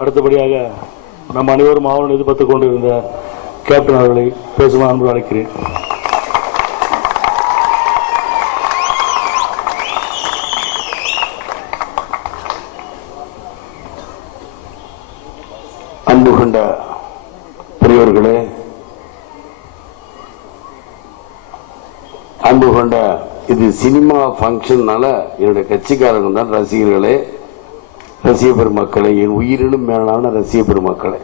அடுத்தபடியாக நம் அனைவரும் ஆவணம் எதிர்பார்த்துக் கொண்டிருந்த கேப்டன் அவர்களை பேசுமாறு அன்பு அழைக்கிறேன். அன்பு கொண்ட பெரியவர்களே, அன்பு கொண்ட இது சினிமா ஃபங்க்ஷன்னால என்னுடைய கட்சிக்காரங்க தான் ரசிகர்களே, ரசிக பெருமக்களை, என் உயிரினும் மேலான ரசிக பெருமக்களை,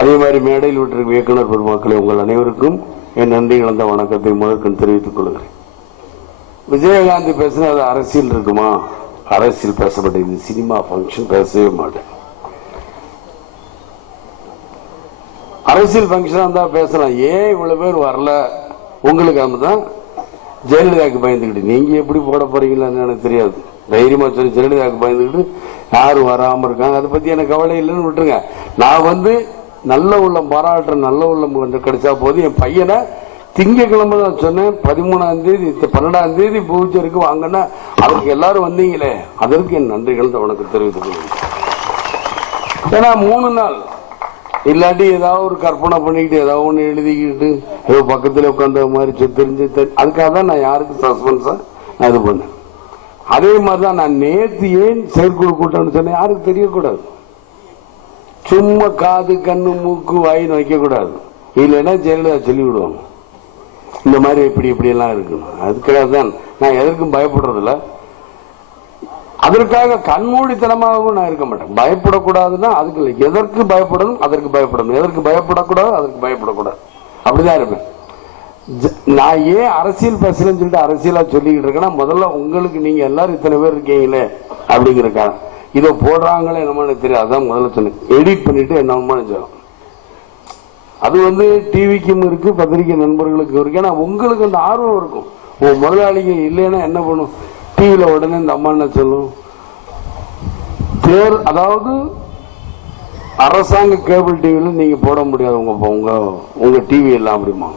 அதே மாதிரி மேடையில் விட்டிருக்கும் இயக்குனர் பெருமக்களை, உங்கள் அனைவருக்கும் என் நன்றி கலந்த வணக்கத்தை முதற்கண் தெரிவித்துக் கொள்கிறேன். விஜயகாந்த் பேசினா அது அரசியல் இருக்குமா? அரசியல் பேசப்பட்டது, சினிமா ஃபங்க்ஷன் பேசவே மாட்டேன். அரசியல் ஃபங்க்ஷனா இருந்தா பேசலாம். ஏன் இவ்வளவு பேர் வரல? உங்களுக்கு தான் ஜெயலலிதாவுக்கு பயந்துக்கிட்டு நீங்க எப்படி போட போறீங்கன்னு எனக்கு தெரியாது. தைரியமா சொல்லி ஜெயலலிதாவுக்கு பயந்துக்கிட்டு யாரும் வராம இருக்காங்க, அதை பத்தி எனக்கு கவலை இல்லைன்னு விட்டுருங்க. நான் நல்ல உள்ளம் பாராட்டுற நல்ல உள்ளம் கிடைச்சா போது. என் பையனை திங்கக்கிழமை தான் சொன்னேன், 13ஆம் தேதி 12ஆம் தேதி பூஜைக்கு வாங்கன்னா அதுக்கு எல்லாரும் வந்தீங்களே, அதற்கு என் நன்றிகள் உனக்கு தெரிவித்துக் கொள்கிறேன். ஏன்னா 3 நாள் இல்லாட்டி ஏதாவது ஒரு கற்பனை பண்ணிக்கிட்டு ஏதாவது ஒன்று எழுதிக்கிட்டு ஏதோ பக்கத்தில் உட்காந்த மாதிரி தெரிஞ்சு அதுக்காக தான் நான் யாருக்கு சஸ்பென்ஸா நான் இது பண்ணேன். அதே மாதிரிதான் நான் நேற்று ஏன் செயற்குழு கூட்டம்னு சொன்னேன், யாருக்கு தெரியக்கூடாது. சும்மா காது கண்ணு மூக்கு வாயின்னு வைக்கக்கூடாது. இல்லைன்னா ஜெயலலிதா சொல்லி விடுவாங்க இந்த மாதிரி இப்படி எல்லாம் இருக்கணும். அதுக்காக தான் நான் எதற்கும் பயப்படுறதில்ல. அதற்காக கண்மூடித்தனமாகவும் நான் இருக்க மாட்டேன். பயப்படக்கூடாதுன்னா அதுக்கு இல்லை, எதற்கு பயப்படணும் அதற்கு பயப்படணும், எதற்கு பயப்படக்கூடாது அதற்கு பயப்படக்கூடாது, அப்படிதான் இருப்பேன். நான் ஏன் அரசியல் பேசுறேன்னு சொல்லிட்டு அரசியலா சொல்லிக்கிட்டு இருக்கேன்னா, முதல்ல உங்களுக்கு நீங்க எல்லாரும் இத்தனை பேர் இருக்கீங்களே அப்படிங்கிறக்காக இதை போடுறாங்களே என்னமான்னு தெரியாது. அதான் முதல்ல சொன்னேன், எடிட் பண்ணிட்டு என்னமா நினைச்சோம். அது டிவிக்கும் இருக்கு, பத்திரிகை நண்பர்களுக்கும் இருக்கு. ஏன்னா உங்களுக்கு அந்த ஆர்வம் இருக்கும். உன் முதலாளிங்க இல்லைன்னா என்ன பண்ணும், டிவியில உடனே இந்த அம்மா என்ன சொல்லும், அதாவது அரசாங்க கேபிள் டிவியில நீங்க போட முடியாது, உங்க டிவி எல்லாம் அப்படிமா,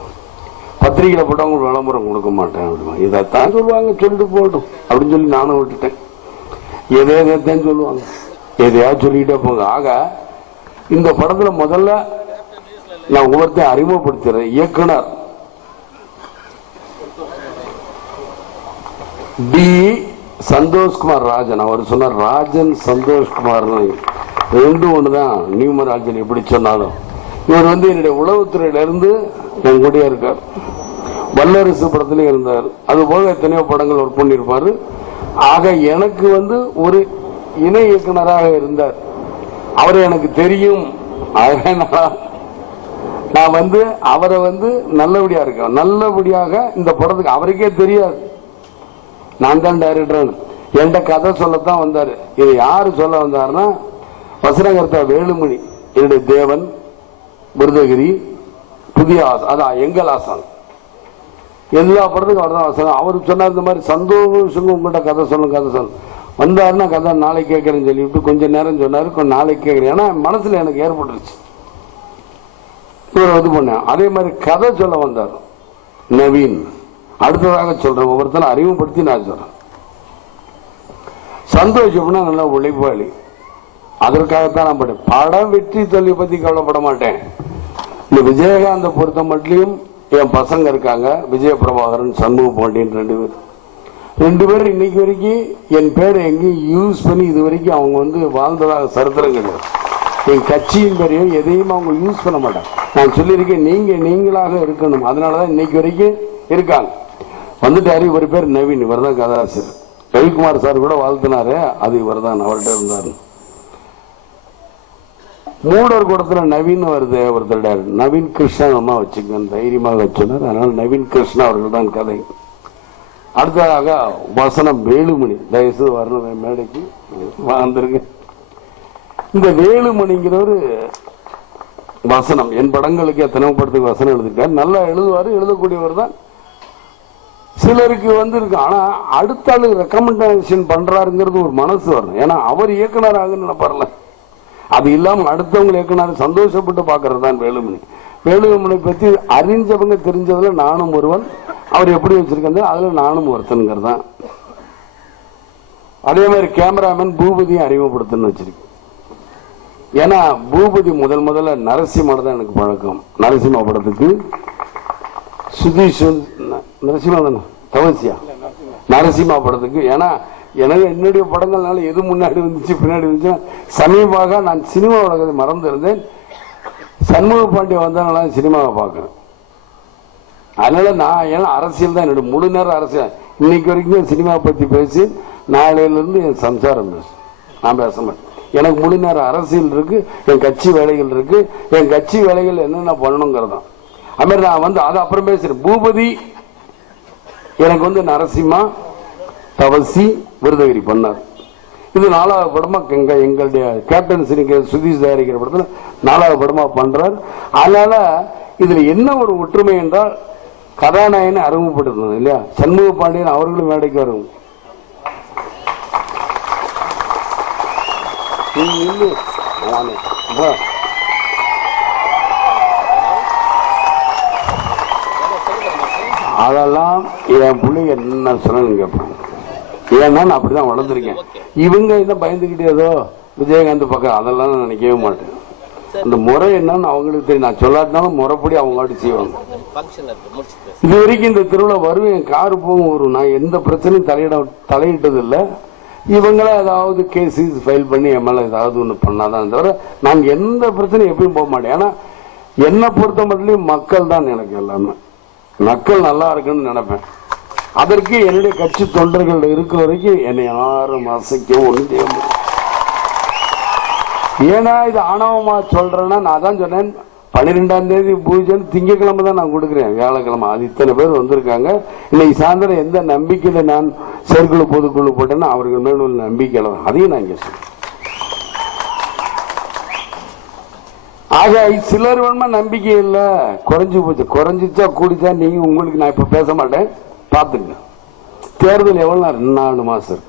பத்திரிகையில போட்டா உங்களுக்கு விளம்பரம் கொடுக்க மாட்டேன் அப்படிமா. இதைத்தான் சொல்லுவாங்க, சொல்லிட்டு போகட்டும் அப்படின்னு சொல்லி நானும் விட்டுட்டேன். எதையத்தான் சொல்லுவாங்க, எதையாவது சொல்லிக்கிட்டே போங்க. ஆக இந்த படத்துல முதல்ல நான் ஒவ்வொருத்தையும் அறிமுகப்படுத்துறேன். இயக்குனர் டி சந்தோஷ்குமார் ராஜன். அவர் சொன்னார் ராஜன் சந்தோஷ்குமார், ரெண்டும் ஒண்ணுதான், நியூமராஜன் எப்படி சொன்னாலும். இவர் என்னுடைய உளவுத்துறையில இருந்து என் கூட இருக்கார். வல்லரசு படத்திலே இருந்தார். அது போக எத்தனையோ படங்கள் ஒர்க் பண்ணியிருப்பாரு. ஆக எனக்கு ஒரு இணை இயக்குனராக இருந்தார். அவரை எனக்கு தெரியும். நான் அவரை நல்லபடியா இருக்கேன். நல்லபடியாக இந்த படத்துக்கு அவருக்கே தெரியாது நான் தான் டைரக்டர். என்கிட்ட கதை சொல்லத்தான் வந்தாரு. இது யாரு சொல்ல வந்தாருன்னா, வசனகர்த்தா வேலுமணி, என்னுடைய தேவன், விருதகிரி, புதிய அதான் எங்கள் ஆசான், எல்லா படத்துக்கும் அவர் தான் வசனம். அவரு சொன்னார் இந்த மாதிரி சந்தோஷங்க உங்கள்கிட்ட கதை சொல்லுங்க வந்தாருன்னா கதை நாளைக்கு கேட்கறேன்னு சொல்லிவிட்டு கொஞ்ச நேரம் சொன்னாரு, கொஞ்சம் நாளைக்கு கேட்கறேன். ஏன்னா மனசுல எனக்கு ஏற்பட்டுருச்சு. இவர் பண்ண அதே மாதிரி கதை சொல்ல வந்தார் நவீன். அடுத்ததாக சொல்றேன், ஒவ்வொருத்தரும் அறிமுகப்படுத்தி நான் சொல்றேன். சந்தோஷம்னா நல்ல உழைப்பாளி. அதற்காகத்தான் நான் படம் வெற்றி தோல்வி பத்தி கவலைப்பட மாட்டேன். இந்த விஜயகாந்த பொறுத்த மட்டும் என் பசங்க இருக்காங்க, விஜய பிரபாகரன், சண்முக பாண்டியன், 2 பேர் இன்னைக்கு வரைக்கும் என் பேரை எங்கேயும் யூஸ் பண்ணி இது வரைக்கும் அவங்க வாழ்ந்ததாக சரித்திரம் கிடையாது. என் கட்சியின் பேரையும் எதையும் அவங்க யூஸ் பண்ண மாட்டாங்க. நான் சொல்லியிருக்கேன், நீங்களாக இருக்கணும். அதனாலதான் இன்னைக்கு வரைக்கும் இருக்காங்க. வந்துட்டாரு. இவர் பேர் நவீன், இவர் தான் கதாசிரியர். ரவிக்குமார் சார் கூட வாழ்த்தினாரு, அது இவர் தான், அவர்கிட்ட இருந்தாரு. மூடர் கூடத்துல நவீன் வருது, ஒருத்தர் நவீன் கிருஷ்ணா அம்மா வச்சுக்க தைரியமாக வச்சுனார். அதனால நவீன் கிருஷ்ணா அவர்கள் தான் கதை. அடுத்ததாக வசனம் வேலுமணி. தயவுசெய்து வரணும் மேடைக்கு வந்திருங்க. இந்த வேலுமணிங்கிறவர் வசனம் என் படங்களுக்கு எத்தனை படத்துக்கு வசனம் எழுதிருக்காரு. நல்லா எழுதுவாரு, எழுதக்கூடியவர் தான். சிலருக்கு இருக்கு. ஆனா அடுத்த ஆளு ரெக்கமெண்டேஷன் பண்றாருங்கிறது ஒரு மனசு வரணும். ஏன்னா அவர் இயக்குனராக நினைப்பார்ல, அது இல்லாம அடுத்தவங்க இயக்குனர் சந்தோஷப்பட்டு பாக்குறது தான் வேலுமணி. வேலுமணி பத்தி அறிஞ்சவங்க தெரிஞ்சதுல நானும் ஒருவன். அவர் எப்படி வச்சிருக்காரு அதுல நானும் ஒருத்தனுங்கிறது தான். அதே மாதிரி கேமராமேன் பூபதியும் அறிமுகப்படுத்துன்னு வச்சிருக்கு. ஏன்னா பூபதி முதல்ல நரசிம்மோட தான் எனக்கு பழக்கம். நரசிம்ம படத்துக்கு சுதீஷ் நரசிம்மா தானே தவசியா நரசிம்மா படத்துக்கு. ஏன்னா எனக்கு என்னுடைய படங்கள்னால எது முன்னாடி வந்துச்சு பின்னாடி வந்துச்சு. சமீபமாக நான் சினிமா உலகத்தை மறந்து இருந்தேன். சண்முக பாண்டிய வந்தனால சினிமாவை பார்க்கிறேன். அதனால நான் ஏன்னா அரசியல் தான் என்னோட முழு நேரம் அரசியல். இன்னைக்கு வரைக்கும் சினிமா பத்தி பேசி நாளையிலிருந்து என் சம்சாரம் பேசு, நான் பேச மாட்டேன். எனக்கு முழு நேரம் அரசியல் இருக்கு, என் கட்சி வேலைகள் இருக்கு. என் கட்சி வேலைகள் என்னென்ன பண்ணணுங்கிறதான். அது மாதிரி நான் அதை அப்புறம் பேசுறேன். பூபதி எனக்கு நரசிம்மா தவசி விருதகிரி பண்ணார். இது 4வது படமா எங்களுடைய கேப்டன் சுதீஷ் தயாரிக்கிற படத்துல 4வது படமா பண்றார். அதனால இதுல என்ன ஒரு ஒற்றுமை என்றால் கதாநாயகனை அறிமுகப்படுத்தணும் இல்லையா. சண்முக பாண்டியன் அவர்களும் மேடைக்கு வரும். அதெல்லாம் என் பிள்ளைங்க என்ன சொல்லணும் கேட்பாங்க. ஏன்னா நான் அப்படிதான் வளர்ந்துருக்கேன். இவங்க என்ன பயந்துகிட்டே ஏதோ விஜயகாந்த் பக்கம் அதெல்லாம் நான் நினைக்கவே மாட்டேன். அந்த முறை என்னன்னு அவங்களுக்கு தெரியும். நான் சொல்லாட்டினாலும் முறைப்படி அவங்க செய்வாங்க. இது வரைக்கும் இந்த திருவிழா வரும், என் காரு போகும், நான் எந்த பிரச்சனையும் தலையிட்டது இல்லை. இவங்கள ஏதாவது கேஸ் ஃபைல் பண்ணி என் மேல ஏதாவது ஒண்ணு பண்ணாதான் தவிர நான் எந்த பிரச்சனையும் எப்பயும் போக மாட்டேன். ஏன்னா என்னை பொறுத்த மட்டும் மக்கள் தான் எனக்கு எல்லாமே. மக்கள் நல்லா இருக்குன்னு நினைப்பேன். அதற்கு என்னுடைய கட்சி தொண்டர்கள் இருக்கிற வரைக்கும் என்னை யாரும் அசைக்கவும் ஒன்றும் செய்ய முடியும். ஏன்னா இது ஆணவமா சொல்றேன்னா நான் தான் சொன்னேன். 12ஆம் தேதி பூஜை திங்கக்கிழமை தான் நான் கொடுக்குறேன், வியாழக்கிழமை. அது இத்தனை பேர் வந்திருக்காங்க. இன்னைக்கு சாயந்தரம் எந்த நம்பிக்கையில நான் செயற்குழு பொதுக்குழு போட்டேன்னா அவர்கள் மேல் உள்ள நம்பிக்கையில தான். அதையும் நான் இங்க சொல்றேன். ஆக சிலர் வேணுமா நம்பிக்கை இல்லை, குறைஞ்சு போச்சு. குறைஞ்சிச்சா கூடிச்சா நீங்க உங்களுக்கு நான் இப்ப பேச மாட்டேன், பார்த்துங்க. தேர்தல் எவ்வளவு 4 மாசம்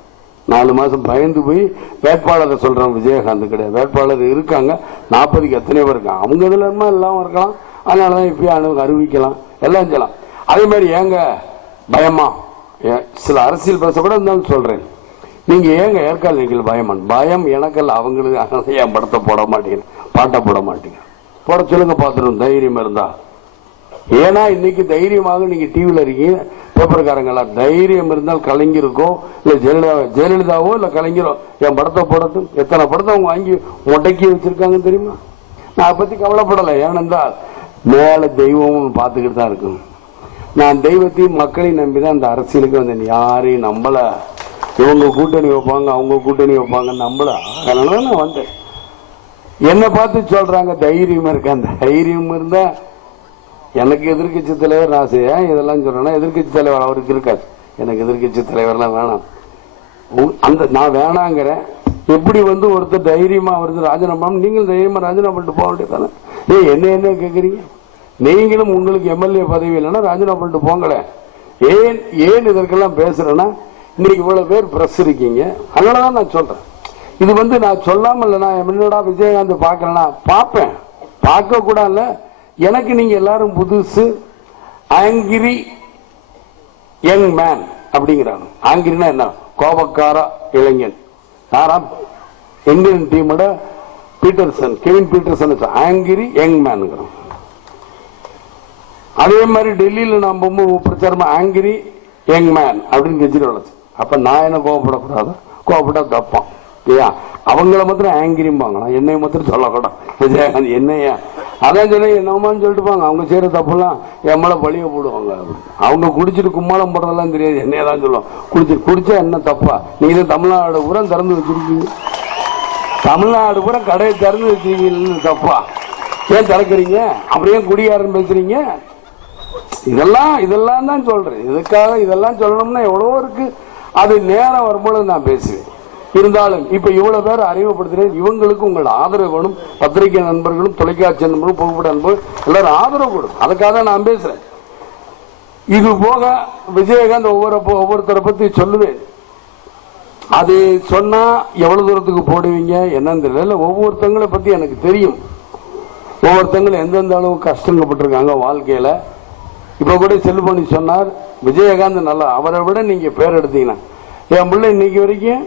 4 மாசம் பயந்து போய் வேட்பாளர் சொல்றாங்க. விஜயகாந்த் கிடையாது, வேட்பாளர் இருக்காங்க. 40க்கு எத்தனை பேர் இருக்காங்க. அவங்க இதுல எல்லாம் இருக்கலாம். அதனாலதான் இப்பயும் அறிவிக்கலாம், எல்லாம் செய்யலாம். அதே மாதிரி ஏங்க பயமா சில அரசியல் பேச கூட இருந்தாலும் சொல்றேன். நீங்க ஏங்க ஏற்கால நீங்க பயம் எனக்கல்ல, அவங்களுக்கு என் படத்தை போட மாட்டீங்க, பாட்டை போட மாட்டீங்க. போட சொல்லுங்க பார்த்துடும் தைரியம் இருந்தா. ஏன்னா இன்னைக்கு தைரியமாக நீங்க டிவில இருக்கீங்க, பேப்பர்காரங்களா. தைரியம் இருந்தால் கலைஞருக்கோ இல்ல ஜெயலலிதாவோ இல்ல கலைஞரோ என் படத்தை போடட்டும். எத்தனை படத்தை அவங்க வாங்கி முடக்கி வச்சிருக்காங்க தெரியுமா? நான் பத்தி கவலைப்படலை. ஏனென்றால் மேல தெய்வமும் பார்த்துக்கிட்டு தான் இருக்கும். நான் தெய்வத்தையும் மக்களையும் நம்பிதான் அந்த அரசியலுக்கு வந்தேன். யாரையும் நம்பல. இவங்க கூட்டணி வைப்பாங்க, அவங்க கூட்டணி வைப்பாங்க நம்பல. அதனால நான் வந்தேன். என்ன பார்த்து சொல்றாங்க தைரியம் இருக்க. அந்த தைரியம் இருந்தா எனக்கு எதிர்கட்சி தலைவர் நான் ஏன் இதெல்லாம் சொல்றேன்னா, எதிர்கட்சி தலைவர் அவருக்கு இருக்காது. எனக்கு எதிர்கட்சி தலைவர்லாம் வேணாம். அந்த நான் வேணாங்கிறேன். எப்படி ஒருத்தர் தைரியமா ராஜினாமா, நீங்கள் தைரியமா ராஜினாமா பண்ணிட்டு போக வேண்டியதானே. என்ன கேக்குறீங்க? நீங்களும் உங்களுக்கு எம்எல்ஏ பதவி இல்லைன்னா ராஜினாமா பண்ணிட்டு போங்களேன். ஏன் இதற்கெல்லாம் பேசுறேன்னா, இன்னைக்கு இவ்வளவு பேர் பிரஸ் இருக்கீங்க, அதனாலதான் நான் சொல்றேன். இது நான் சொல்லாம இல்லைன்னா என்னடா விஜயகாந்த் பாக்கலன்னா பார்ப்பேன், பார்க்க கூடாது. எனக்கு நீங்க எல்லாரும் புதுசு. ஆங்கிரி யங் மேன் அப்படிங்கிறாங்க. ஆங்கிரினா என்ன? கோபக்கார இளைஞன். யாரா? இந்தியன் டீமோட Peterson, Kevin Peterson angry young man. அதே மாதிரி டெல்லியில நான் பிரச்சாரம் ஆங்கிரி யங் மேன் அப்படின்னு கெஜ்ரிவால். அப்ப நான் என்ன கோவப்படக்கூடாது? கோவப்பட்டா தப்பான் இல்லையா? அவங்கள மாத்திரம் ஆங்கிரிம்பாங்க, என்னைய மாத்திரம் சொல்லக்கூடாது. விஜயகாந்த் என்னையா அதான் சொல்ல என்னமான்னு சொல்லிட்டுப்பாங்க. அவங்க செய்யற தப்புலாம் என் மேல பழிய போடுவாங்க. அவங்க குடிச்சிட்டு கும்மாளம் போடுறதெல்லாம் தெரியாது, என்னையதான் சொல்லுவோம். குடிச்சா என்ன தப்பா? நீங்க தமிழ்நாடு பூரா திறந்து வச்சிருக்கீங்க, தமிழ்நாடு பூரா கடையை திறந்து வச்சிருக்கீங்க, தப்பா? ஏன் திறக்கிறீங்க? அப்படியே குடியாரன் பேசுறீங்க. இதெல்லாம் தான் சொல்றேன். இதுக்காக இதெல்லாம் சொல்லணும்னா எவ்வளவோ இருக்கு. அது நேரம் வரும்போது நான் பேசுவேன். இருந்தாலும் இப்ப இவ்வளவு பேர் அறிமுகப்படுத்துறேன். இவங்களுக்கு உங்கள் ஆதரவு வேணும். பத்திரிகை நண்பர்களும் தொலைக்காட்சி நண்பர்களும் புகைப்பட நண்பர்களும் எல்லாரும் ஆதரவு கொடுக்கும். அதுக்காக நான் பேசுறேன். இது போக விஜயகாந்த் ஒவ்வொருத்தரை பத்தி சொல்லுவேன். அது சொன்னா எவ்வளவு தூரத்துக்கு போடுவீங்க என்னன்னு தெரியல. ஒவ்வொருத்தங்களை பத்தி எனக்கு தெரியும். ஒவ்வொருத்தங்களும் எந்தெந்த அளவு கஷ்டப்பட்டிருக்காங்க வாழ்க்கையில. இப்ப கூட செல்லுபணி சொன்னார் விஜயகாந்த் நல்லா, அவரை விட நீங்க பேர் எடுத்தீங்கன்னா. என் பிள்ளை இன்னைக்கு வரைக்கும்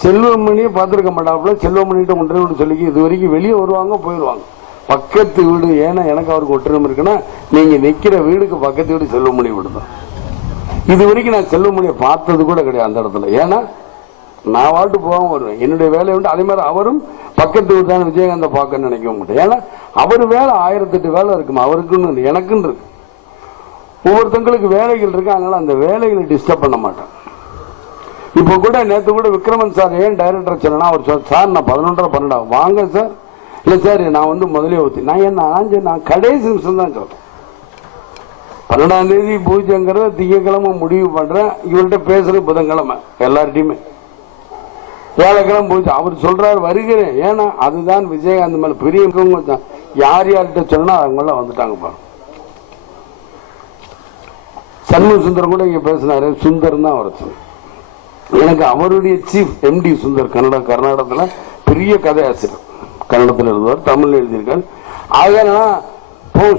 செல்வமணியை பார்த்துருக்க மாட்டாப்புல. செல்வமணிகிட்ட ஒன்று சொல்லி இது வரைக்கும் வெளியே வருவாங்க போயிடுவாங்க. பக்கத்து வீடு, ஏன்னா எனக்கு அவருக்கு ஒற்றுமை இருக்குன்னா நீங்க நிக்கிற வீடுக்கு பக்கத்து வீடு செல்வமணி வீடு தான். இது வரைக்கும் நான் செல்வமணியை பார்த்தது கூட கிடையாது அந்த இடத்துல. ஏன்னா நான் வாட்டு போகாம வருவேன், என்னுடைய வேலை உண்டு. அதே மாதிரி அவரும் பக்கத்து வீடு தான் விஜயகாந்த பார்க்க நினைக்க மாட்டேன். ஏன்னா அவர் வேலை 1008 வேலை இருக்குமா, அவருக்குன்னு எனக்குன்னு இருக்கு. ஒவ்வொருத்தங்களுக்கு வேலைகள் இருக்கு, அதனால அந்த வேலைகளை டிஸ்டர்ப் பண்ண மாட்டேன். இப்ப கூட நேற்று கூட விக்ரமன் சார் ஏன் டைரக்டர் சொன்னா, அவர் சார் நான் 11:30 12 வாங்க சார். இல்ல சார் நான் வந்து முதலே ஊத்தி நான் என்ன நான் கடைசி நிமிஷம் தான் சொல்றேன். 12ஆம் தேதி பூஜைங்கிறத திங்கக்கிழமை முடிவு பண்றேன். இவர்கிட்ட பேசுறது புதன்கிழமை எல்லார்ட்டையுமே. வேலைக்கிழமை பூஜை. அவர் சொல்றாரு வருகிறேன். ஏன்னா அதுதான் விஜயகாந்த் மேல பெரிய தான். யார் யார்கிட்ட சொன்னா அவங்களாம் வந்துட்டாங்க பாருங்க. சண்முக சுந்தரம் கூட இங்க பேசினாரு. சுந்தர் தான் அவர் சொன்ன. எனக்கு அவருடைய சீஃப் எம்டி சுந்தர் கர்நாடகத்துல பெரிய கதை ஆசிரியர். கன்னடத்தில் எழுதுவார், தமிழ் எழுதியிருக்கார். ஆக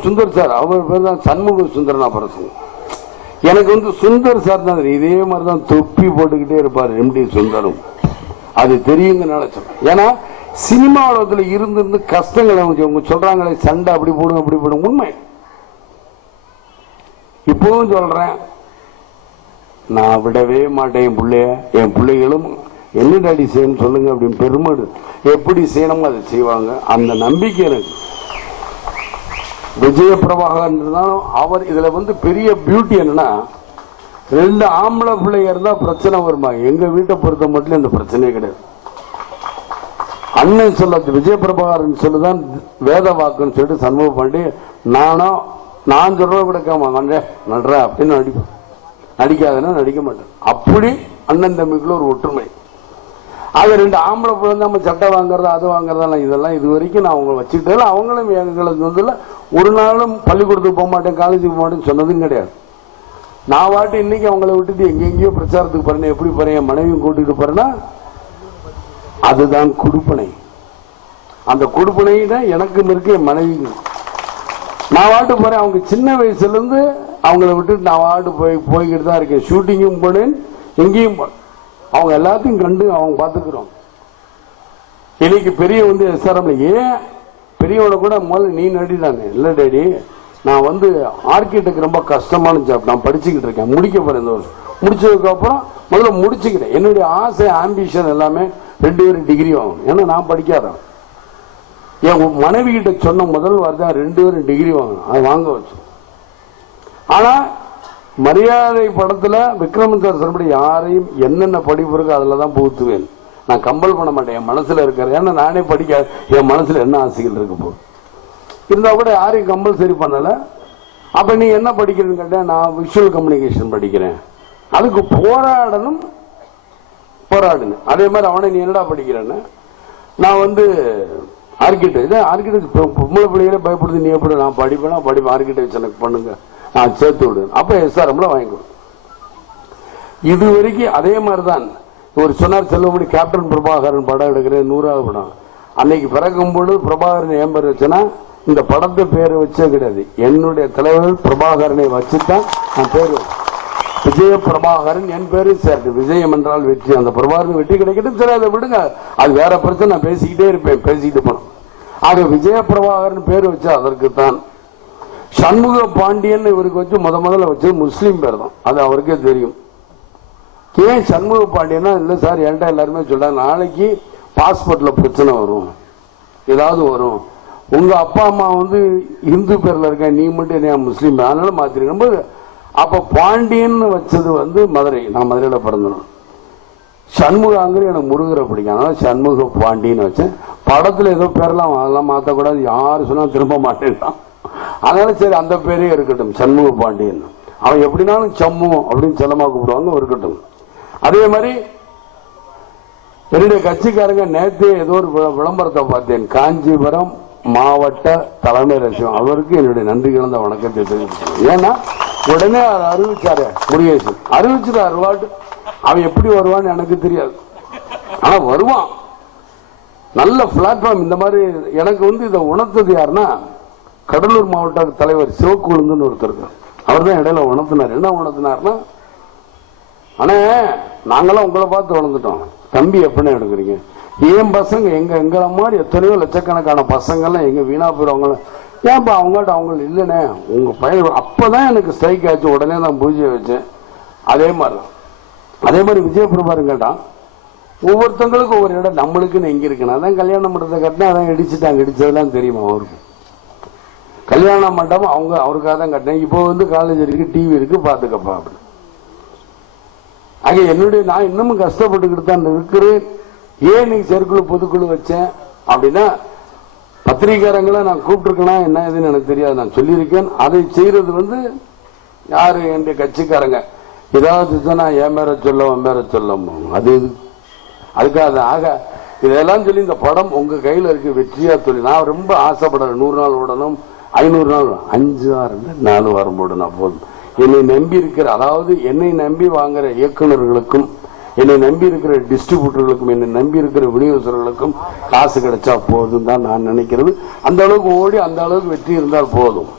சுந்தர் சார் அவர் பேர் தான் சண்முக சுந்தரன். அப்புறம் எனக்கு வந்து சுந்தர் சார் தான் இதே மாதிரிதான் தொப்பி போட்டுக்கிட்டே இருப்பார் எம்டி சுந்தரும். அது தெரியுங்கனால சொல்றேன். ஏன்னா சினிமா உலகத்தில் இருந்து கஷ்டங்களை அவங்க சொல்றாங்களே, சண்டை அப்படி போடுங்க அப்படி போடுங்க, உண்மை. இப்பவும் சொல்றேன், நான் விடவே மாட்டேன் என் பிள்ளைய. என் பிள்ளைகளும் என்ன டாடி செய்யணும் சொல்லுங்க அப்படின்னு பெருமாடு எப்படி செய்யணுமோ அதை செய்வாங்க. அந்த நம்பிக்கை எனக்கு. விஜய பிரபாகரன் இருந்தாலும் அவர் இதுல வந்து பெரிய பியூட்டி என்னன்னா, 2 ஆம்பளை பிள்ளைங்க இருந்தா பிரச்சனை வருமா. எங்க வீட்டை பொறுத்த மட்டும் இந்த பிரச்சனையே கிடையாது. அண்ணன் சொல்ல விஜய பிரபாகரன் சொல்லுதான் வேத வாக்குன்னு சொல்லிட்டு சண்முக பாண்டி நான் சொல்றத கூட கேமா நடுற அப்படின்னு நடிப்பேன். நடிக்காதுன்னா நடிக்க மாட்டேன். அப்படி அண்ணன் தம்பிக்குள்ள ஒரு ஒற்றுமை. ஆக 2 ஆம்பளை பிள்ளை நம்ம சட்டை வாங்குறது அது வாங்குறதெல்லாம் இதெல்லாம் இது வரைக்கும் நான் அவங்க வச்சுக்கிட்டே. அவங்களும் எங்களுக்கு வந்து ஒரு நாளும் பள்ளிக்கூடத்துக்கு போக மாட்டேன், காலேஜுக்கு போக மாட்டேன்னு சொன்னதும் கிடையாது. நான் வாட்டு இன்னைக்கு அவங்கள விட்டுட்டு எங்கெங்கயோ பிரச்சாரத்துக்கு போறேன். எப்படி போறேன், என் மனைவியும் கூட்டிட்டு போறேன்னா அதுதான் கொடுப்பனை. அந்த கொடுப்பனை தான் எனக்கும் இருக்கு, என் மனைவிக்கு. நான் வாட்டு போறேன். அவங்க சின்ன வயசுல இருந்து அவங்கள விட்டுட்டு நான் வாட்டு போய்கிட்டு தான் இருக்கேன். ஷூட்டிங்கும் போனேன், எங்கேயும் போனேன். அவங்க எல்லாத்தையும் கண்டு அவங்க பார்த்துக்கிறோம். இன்னைக்கு பெரிய வந்து எஸ்ஆர்எம்ல ஏன் பெரியவனை கூட முதல்ல நீ நடிதானே. இல்லை டேடி நான் வந்து ஆர்கிடெக்ட் ரொம்ப கஷ்டமான ஜாப், நான் படிச்சுக்கிட்டு இருக்கேன், முடிக்க போறேன் இந்த வருஷம். முடிச்சதுக்கு அப்புறம் முதல்ல முடிச்சுக்கிட்டேன். என்னுடைய ஆசை ஆம்பிஷன் எல்லாமே 2 பேரும் டிகிரி வாங்கணும். ஏன்னா நான் படிக்காதவன். என் மனைவி கிட்ட சொன்ன முதல் வார்த்தை 2 பேரும் டிகிரி வாங்கணும். அதை வாங்க வச்சு. ஆனா மரியாதை படத்துல விக்ரமன் சார் சொன்னபடி யாரையும் என்னென்ன படிப்பு இருக்கோ அதுலதான் புகுத்துவேன். நான் கம்பல் பண்ண மாட்டேன், என் மனசுல இருக்கிறேன். ஏன்னா நானே படிக்க என் மனசுல என்ன ஆசைகள் இருக்கு போ இருந்தா கூட யாரையும் கம்பல்சரி பண்ணல. அப்ப நீ என்ன படிக்கிறேன்னு கேட்டேன். நான் விஷுவல் கம்யூனிகேஷன் படிக்கிறேன். அதுக்கு போராடணும். அதே மாதிரி அவனை நீ என்னடா படிக்கிறேன்னு நான் வந்து ஆர்கிடெக்ட் பொம்பளை பிள்ளைகளே பயப்படுது. நீ எப்படி நான் படிப்பேன் ஆர்கிடெக்ட் எனக்கு பண்ணுங்க, நான் சேர்த்து விடு. அப்ப எஸ்ஆர்எம்ல வாங்கி கொடு. இது வரைக்கும் அதே மாதிரிதான் ஒரு சொன்னார் செல்வமணி. கேப்டன் பிரபாகரன் படம் எடுக்கிறேன் 100வது படம். அன்னைக்கு பிறக்கும்போது பிரபாகரன் ஏன் பேர் வச்சேன்னா இந்த படத்தை பேர் வச்சே கிடையாது. என்னுடைய தலைவர் பிரபாகரனை வச்சுதான் நான் பேர் விஜய பிரபாகரன் என் பேரு சேர்த்து. விஜயம் என்றால் வெற்றி. அந்த பிரபாகரன் வெற்றி கிடைக்கட்டும். சரி அதை விடுங்க, அது வேற பிரச்சனை. நான் பேசிக்கிட்டே இருப்பேன், பேசிக்கிட்டு போனோம். ஆக விஜய பிரபாகரன் பேர் வச்சா அதற்கு தான். சண்முக பாண்டியன் இவருக்கு வச்சு முதல்ல வச்சது முஸ்லீம் பேர் தான். அது அவருக்கே தெரியும். ஏன் சண்முக பாண்டியன்னா இல்லை சார் என்கிட்ட எல்லாருமே சொல்றாங்க நாளைக்கு பாஸ்போர்ட்ல பிரச்சனை வரும், ஏதாவது வரும், உங்க அப்பா அம்மா வந்து இந்து பேர்ல இருக்க, நீ மட்டும் என்ன முஸ்லீம், அதனால மாத்திருக்கும். அப்ப பாண்டியன் வச்சது வந்து மதுரை. நான் மதுரையில பிறந்தேன். சண்முகாங்கிற எனக்கு முருகரை பிடிக்கும், அதனால சண்முக பாண்டியன்னு வச்சேன். படத்துல ஏதோ பேரெல்லாம் அதெல்லாம் மாத்தக்கூடாது, யாரு சொன்னா திரும்ப மாட்டேன்ட்டான். அதனால சரி அந்த பேரே இருக்கட்டும், சண்முக பாண்டியன். அவன் எப்படினாலும் சம்மு அப்படின்னு செல்லமா கூப்பிடுவாங்க, இருக்கட்டும். அதே மாதிரி என்னுடைய கட்சிக்காரங்க நேற்று ஏதோ ஒரு விளம்பரத்தை பார்த்தேன். காஞ்சிபுரம் மாவட்ட தலைமை ரசிகம் அவருக்கு என்னுடைய நன்றி கலந்த வணக்கத்தை தெரிவித்தேன். ஏன்னா உடனே அதை அறிவிச்சாரு முருகேசன், அறிவிச்சுட்டாரு வார்டு. அவன் எப்படி வருவான்னு எனக்கு தெரியாது, ஆனா வருவான். நல்ல பிளாட்ஃபார்ம். இந்த மாதிரி எனக்கு வந்து இதை உணர்த்தது யாருன்னா கடலூர் மாவட்ட தலைவர் சிவக்குழுந்துன்னு ஒருத்தர், அவர் தான் இடையில உணர்த்தினார். என்ன உணர்த்தினார்னா, ஆனா நாங்களாம் உங்களை பார்த்து வளர்ந்துட்டோம், தம்பி எப்படின்னு எடுக்கிறீங்க? ஏன் பசங்க எங்களை மாதிரி எத்தனையோ லட்சக்கணக்கான பசங்கள்லாம் எங்க வீணா போயிடுவாங்க. ஏன்பா அவங்கள்ட்ட அவங்க இல்லைண்ணே உங்க பையன் அப்பதான் எனக்கு ஸ்ட்ரைக் ஆச்சு, உடனே நான் பூஜை வச்சேன். அதே மாதிரி விஜயபிரபாரம் கேட்டான், ஒவ்வொருத்தங்களுக்கும் ஒவ்வொரு இடம் நம்மளுக்குன்னு எங்க இருக்குன்னு. அதான் கல்யாண மண்டபத்தை கட்டினா அதான் இடிச்சுட்டாங்க, இடிச்சதெல்லாம் தெரியுமா அவருக்கு? கல்யாண மண்டபம் அவருக்காக தான் கட்டினேன். இப்போ காலேஜ் இருக்கு, டிவி இருக்கு, பாத்துக்கப்பா அப்படி. ஆக நான் இன்னமும் கஷ்டப்பட்டுக்கிட்டு தான் இருக்கிறேன். ஏன் நீ செயற்குழு பொதுக்குழு வச்சேன் அப்படின்னா, பத்திரிகாரங்களை நான் கூப்பிட்டுருக்கேன், என்ன இதுன்னு எனக்கு தெரியாது, நான் சொல்லியிருக்கேன். அதை செய்யறது யாரு என்னுடைய கட்சிக்காரங்க ஏதாவது நான் என் மேல சொல்ல அதுக்காக. ஆக இதெல்லாம் சொல்லி இந்த படம் உங்க கையில இருக்கு, வெற்றியா சொல்லி நான் ரொம்ப ஆசைப்படுறேன். 100 நாள் ஓடணும், 500 நாள், 5 வாரம் 4 வாரம் போடணும் போதும். என்னை நம்பி இருக்கிற, அதாவது என்னை நம்பி வாங்குற இயக்குநர்களுக்கும், என்னை நம்பி இருக்கிற டிஸ்ட்ரிபியூட்டர்களுக்கும், என்னை நம்பி இருக்கிற விநியோகஸ்தர்களுக்கும் காசு கிடைச்சா போதும் தான் நான் நினைக்கிறது. அந்த அளவுக்கு ஓடி அந்த அளவுக்கு வெற்றி இருந்தால் போதும்.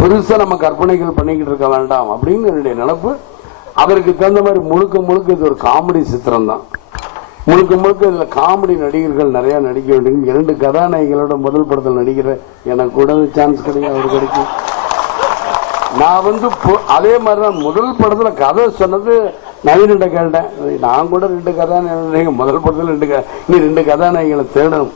பெருசா நம்ம கற்பனைகள் பண்ணிக்கிட்டு இருக்க வேண்டாம் அப்படின்னு என்னுடைய நினைப்பு. அதற்கு தகுந்த மாதிரி முழுக்க இது ஒரு காமெடி சித்திரம் தான். முழுக்க இதுல காமெடி நடிகர்கள் நிறைய நடிக்க வேண்டும். 2 கதாநாயகிகளோட முதல் படத்தில் நடிக்கிற எனக்கு கூட சான்ஸ் கிடைக்கும், அவரு கிடைக்கும். நான் அதே மாதிரிதான் முதல் படத்துல கதை சொன்னது நவீன்கிட்ட கேட்டேன். நான் கூட 2 கதாநாயகி முதல் படத்துல 2 கதாநாயகிகளை தேடணும்.